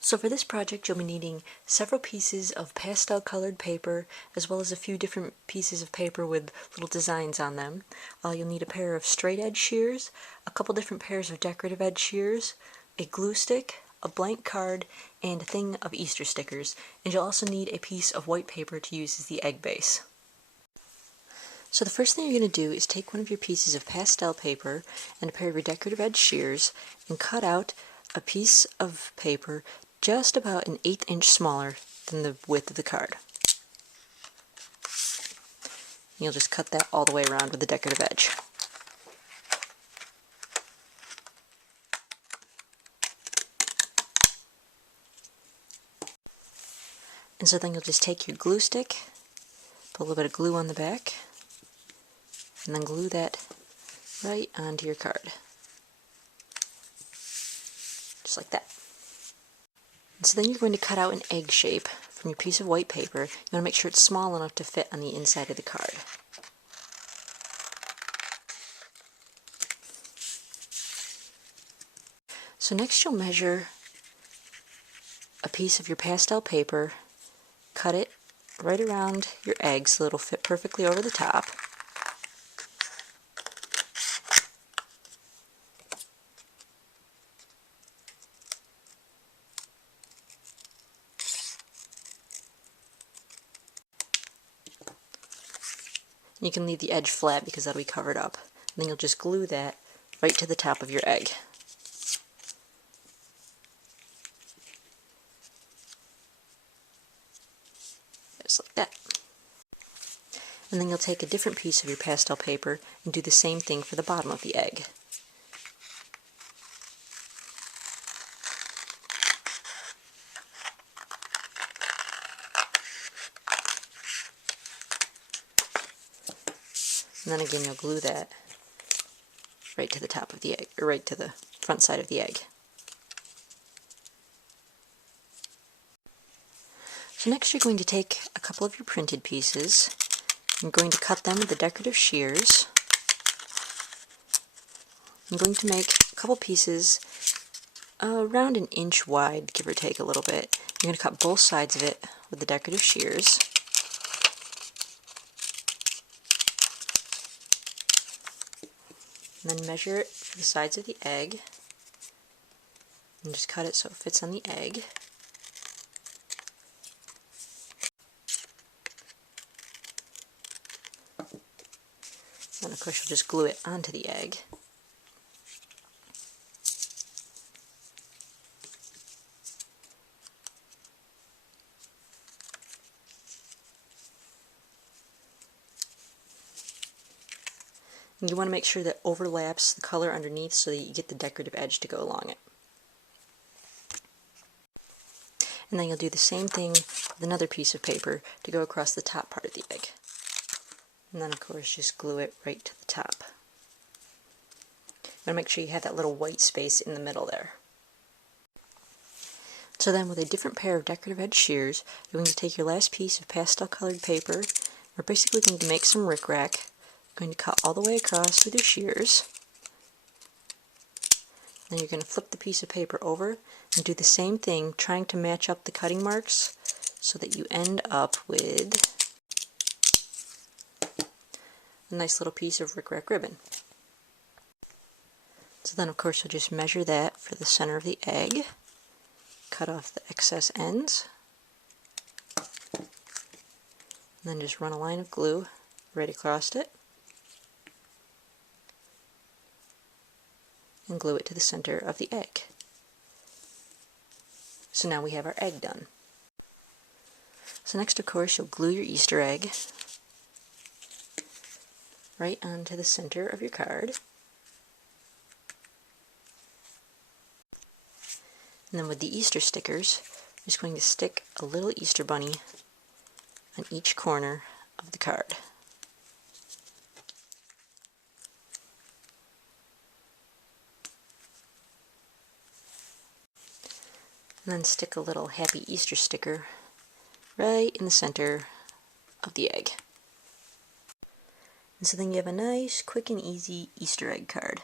So for this project you'll be needing several pieces of pastel colored paper as well as a few different pieces of paper with little designs on them. You'll need a pair of straight edge shears, a couple different pairs of decorative edge shears, a glue stick, a blank card, and a thing of Easter stickers. And you'll also need a piece of white paper to use as the egg base. So the first thing you're going to do is take one of your pieces of pastel paper and a pair of your decorative edge shears and cut out a piece of paper just about an 1/8 inch smaller than the width of the card. And you'll just cut that all the way around with the decorative edge. And so then you'll just take your glue stick, put a little bit of glue on the back, and then glue that right onto your card. Just like that. And so then you're going to cut out an egg shape from your piece of white paper. You want to make sure it's small enough to fit on the inside of the card. So next you'll measure a piece of your pastel paper, cut it right around your egg so it'll fit perfectly over the top. You can leave the edge flat because that'll be covered up. And then you'll just glue that right to the top of your egg. Just like that. And then you'll take a different piece of your pastel paper and do the same thing for the bottom of the egg. And then again you'll glue that right to the top of the egg, or right to the front side of the egg. So next you're going to take a couple of your printed pieces. I'm going to cut them with the decorative shears. I'm going to make a couple pieces around 1 inch wide, give or take a little bit. You're going to cut both sides of it with the decorative shears. And then measure it for the sides of the egg and just cut it so it fits on the egg. And of course you'll just glue it onto the egg. And you want to make sure that overlaps the color underneath so that you get the decorative edge to go along it. And then you'll do the same thing with another piece of paper to go across the top part of the egg. And then of course just glue it right to the top. You want to make sure you have that little white space in the middle there. So then with a different pair of decorative edge shears, you're going to take your last piece of pastel colored paper. We're basically going to make some rickrack. Going to cut all the way across with your shears. Then you're going to flip the piece of paper over and do the same thing, trying to match up the cutting marks so that you end up with a nice little piece of rickrack ribbon. So then of course you'll just measure that for the center of the egg, cut off the excess ends, and then just run a line of glue right across it. And glue it to the center of the egg. So now we have our egg done. So next of course you'll glue your Easter egg right onto the center of your card. And then with the Easter stickers, I'm just going to stick a little Easter bunny on each corner of the card. And then stick a little Happy Easter sticker right in the center of the egg. And so then you have a nice, quick and easy Easter egg card.